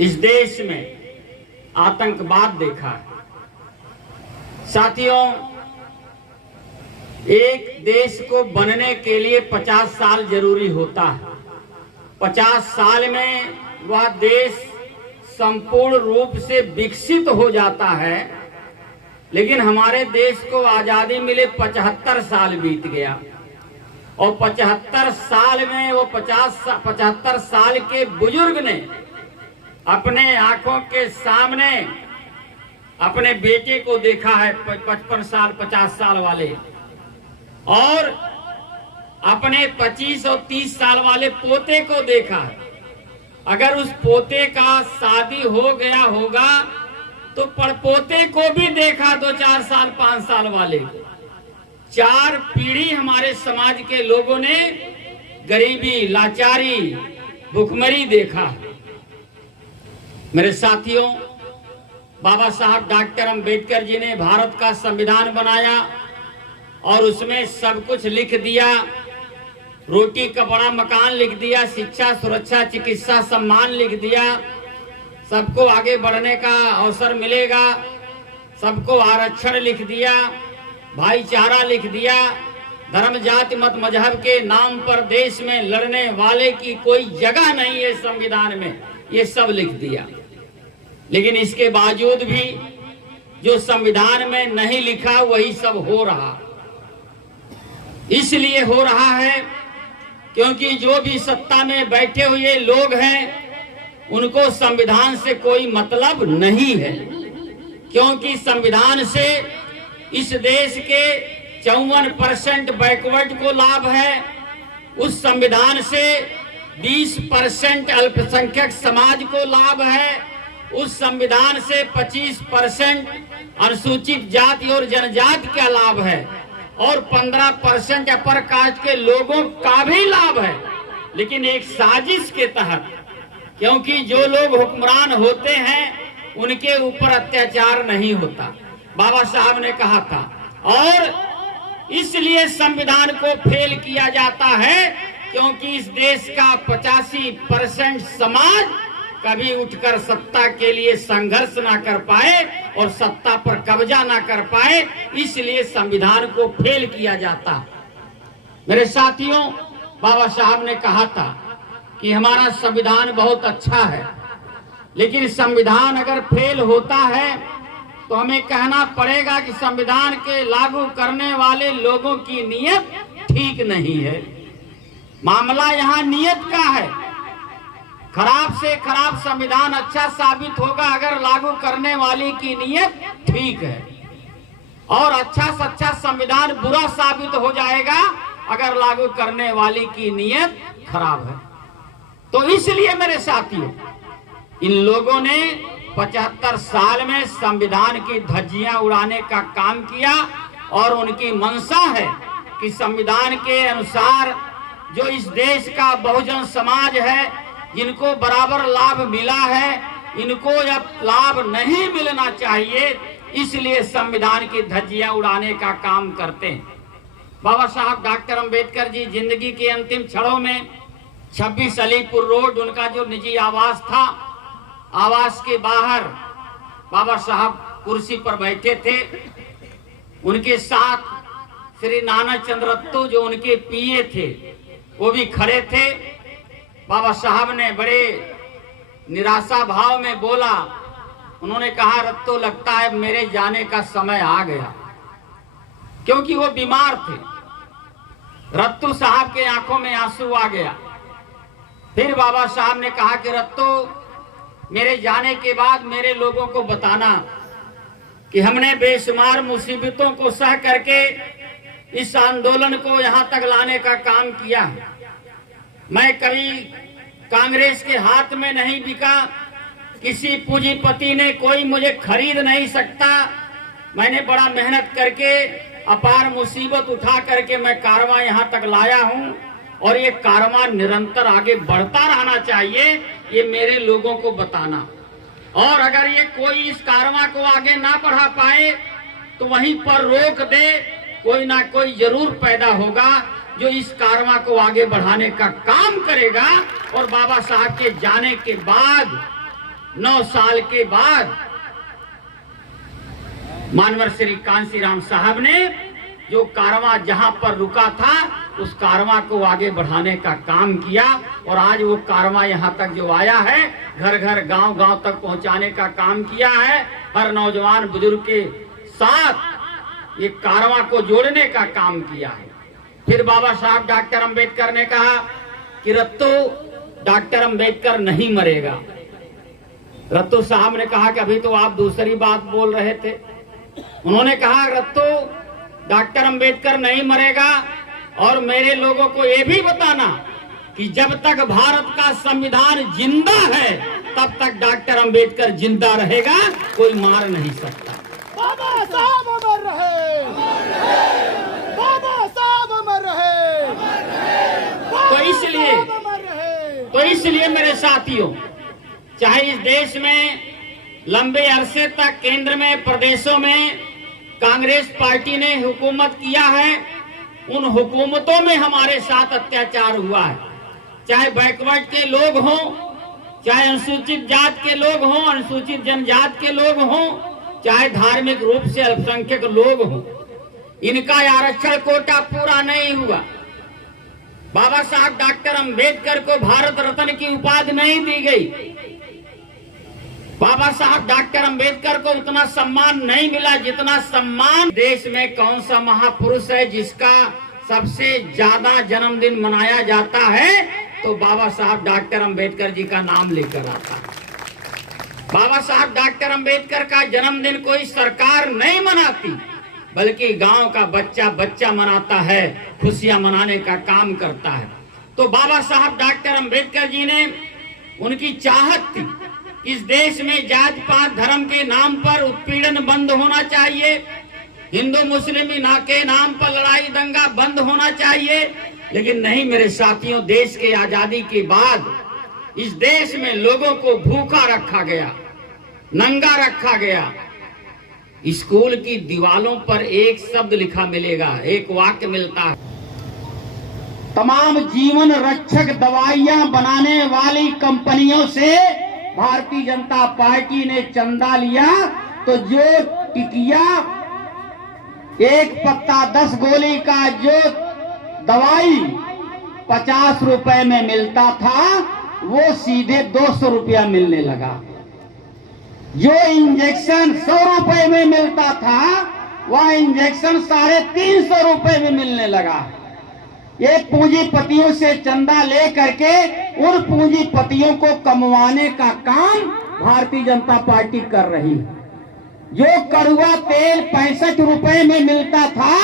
इस देश में आतंकवाद देखा है। साथियों, एक देश को बनने के लिए 50 साल जरूरी होता है। 50 साल में वह देश संपूर्ण रूप से विकसित हो जाता है, लेकिन हमारे देश को आजादी मिले 75 साल बीत गया और 75 साल में वो 75 साल के बुजुर्ग ने अपने आंखों के सामने अपने बेटे को देखा है, 55 साल 50 साल वाले, और अपने 25 और 30 साल वाले पोते को देखा है। अगर उस पोते का शादी हो गया होगा तो पड़पोते को भी देखा 2-4 साल 5 साल वाले को। 4 पीढ़ी हमारे समाज के लोगों ने गरीबी, लाचारी, भुखमरी देखा है। मेरे साथियों, बाबा साहब डॉक्टर अंबेडकर जी ने भारत का संविधान बनाया और उसमें सब कुछ लिख दिया। रोटी कपड़ा मकान लिख दिया, शिक्षा, सुरक्षा, चिकित्सा, सम्मान लिख दिया। सबको आगे बढ़ने का अवसर मिलेगा, सबको आरक्षण लिख दिया, भाईचारा लिख दिया। धर्म, जाति, मत, मजहब के नाम पर देश में लड़ने वाले की कोई जगह नहीं है संविधान में, ये सब लिख दिया। लेकिन इसके बावजूद भी जो संविधान में नहीं लिखा वही सब हो रहा। इसलिए हो रहा है क्योंकि जो भी सत्ता में बैठे हुए लोग हैं उनको संविधान से कोई मतलब नहीं है, क्योंकि संविधान से इस देश के 54% बैकवर्ड को लाभ है। उस संविधान से 20% अल्पसंख्यक समाज को लाभ है। उस संविधान से 25% अनुसूचित जाति और जनजाति का लाभ है और 15% अपर कास्ट के लोगों का भी लाभ है। लेकिन एक साजिश के तहत, क्योंकि जो लोग हुक्मरान होते हैं उनके ऊपर अत्याचार नहीं होता, बाबा साहब ने कहा था। और इसलिए संविधान को फेल किया जाता है क्योंकि इस देश का 85% समाज कभी उठकर सत्ता के लिए संघर्ष ना कर पाए और सत्ता पर कब्जा ना कर पाए, इसलिए संविधान को फेल किया जाता। मेरे साथियों, बाबा साहब ने कहा था कि हमारा संविधान बहुत अच्छा है, लेकिन संविधान अगर फेल होता है तो हमें कहना पड़ेगा कि संविधान के लागू करने वाले लोगों की नीयत ठीक नहीं है। मामला यहाँ नीयत का है। खराब से खराब संविधान अच्छा साबित होगा अगर लागू करने वाले की नीयत ठीक है, और अच्छा सच्चा संविधान बुरा साबित हो जाएगा अगर लागू करने वाले की नीयत खराब है। तो इसलिए मेरे साथियों, इन लोगों ने 75 साल में संविधान की धज्जियां उड़ाने का काम किया और उनकी मंशा है कि संविधान के अनुसार जो इस देश का बहुजन समाज है, जिनको बराबर लाभ मिला है, इनको अब लाभ नहीं मिलना चाहिए, इसलिए संविधान की धज्जियां उड़ाने का काम करते हैं। बाबा साहब डॉक्टर अंबेडकर जी जिंदगी के अंतिम क्षणों में 26 अलीपुर रोड उनका जो निजी आवास था, आवास के बाहर बाबा साहब कुर्सी पर बैठे थे। उनके साथ श्री नाना चंद्र रत्तू जो उनके पीए थे वो भी खड़े थे। बाबा साहब ने बड़े निराशा भाव में बोला, उन्होंने कहा, रत्तू लगता है मेरे जाने का समय आ गया, क्योंकि वो बीमार थे। रत्तू साहब के आंखों में आंसू आ गया। फिर बाबा साहब ने कहा कि रत्तू, मेरे जाने के बाद मेरे लोगों को बताना कि हमने बेशुमार मुसीबतों को सह करके इस आंदोलन को यहाँ तक लाने का काम किया। मैं कभी कांग्रेस के हाथ में नहीं बिका, किसी पूंजीपति ने कोई मुझे खरीद नहीं सकता। मैंने बड़ा मेहनत करके अपार मुसीबत उठा करके मैं कारवां यहाँ तक लाया हूँ और ये कारवां निरंतर आगे बढ़ता रहना चाहिए, ये मेरे लोगों को बताना। और अगर ये कोई इस कारवां को आगे ना बढ़ा पाए तो वहीं पर रोक दे, कोई ना कोई जरूर पैदा होगा जो इस कारवां को आगे बढ़ाने का काम करेगा। और बाबा साहब के जाने के बाद 9 साल के बाद मानवर श्री कांसीराम साहब ने जो कारवां जहां पर रुका था उस कारवां को आगे बढ़ाने का काम किया और आज वो कारवां यहाँ तक जो आया है, घर घर गांव गांव तक पहुंचाने का काम किया है। हर नौजवान बुजुर्ग के साथ ये कारवां को जोड़ने का काम किया है। फिर बाबा साहब डॉक्टर अंबेडकर ने कहा कि रत्तू, डॉक्टर अंबेडकर नहीं मरेगा। रत्तू साहब ने कहा कि अभी तो आप दूसरी बात बोल रहे थे। उन्होंने कहा रत्तू, डॉक्टर अंबेडकर नहीं मरेगा और मेरे लोगों को ये भी बताना कि जब तक भारत का संविधान जिंदा है तब तक डॉक्टर अंबेडकर जिंदा रहेगा, कोई मार नहीं सकता। बाबा साहब अमर रहे, बाबा साहब अमर रहे, तो इसलिए मेरे साथियों, चाहे इस देश में लंबे अरसे तक केंद्र में, प्रदेशों में कांग्रेस पार्टी ने हुकूमत किया है, उन हुकूमतों में हमारे साथ अत्याचार हुआ है। चाहे बैकवर्ड के लोग हों, चाहे अनुसूचित जात के लोग हों, अनुसूचित जनजात के लोग हों, चाहे धार्मिक रूप से अल्पसंख्यक लोग हों, इनका आरक्षण कोटा पूरा नहीं हुआ। बाबा साहब डॉक्टर अंबेडकर को भारत रत्न की उपाधि नहीं दी गई। बाबा साहब डॉक्टर अंबेडकर को उतना सम्मान नहीं मिला जितना सम्मान देश में कौन सा महापुरुष है जिसका सबसे ज्यादा जन्मदिन मनाया जाता है, तो बाबा साहब डॉक्टर अंबेडकर जी का नाम लेकर आता है। बाबा साहब डॉक्टर अंबेडकर का जन्मदिन कोई सरकार नहीं मनाती, बल्कि गांव का बच्चा बच्चा मनाता है, खुशियां मनाने का काम करता है। तो बाबा साहब डॉक्टर अंबेडकर जी ने, उनकी चाहत थी इस देश में जात पात धर्म के नाम पर उत्पीड़न बंद होना चाहिए, हिंदू मुस्लिम के नाम पर लड़ाई दंगा बंद होना चाहिए। लेकिन नहीं मेरे साथियों, देश के आजादी के बाद इस देश में लोगों को भूखा रखा गया, नंगा रखा गया। स्कूल की दीवारों पर एक शब्द लिखा मिलेगा, एक वाक्य मिलता है, तमाम जीवन रक्षक दवाइयां बनाने वाली कंपनियों से भारतीय जनता पार्टी ने चंदा लिया, तो जो टिकिया, एक पत्ता 10 गोली का जो दवाई 50 रुपए में मिलता था, वो सीधे 200 रुपया मिलने लगा। जो इंजेक्शन 100 रुपए में मिलता था, वह इंजेक्शन 350 रुपए में मिलने लगा। ये पूंजीपतियों से चंदा ले करके उन पूंजीपतियों को कमवाने का काम भारतीय जनता पार्टी कर रही है। जो कड़वा तेल 65 रुपए में मिलता था,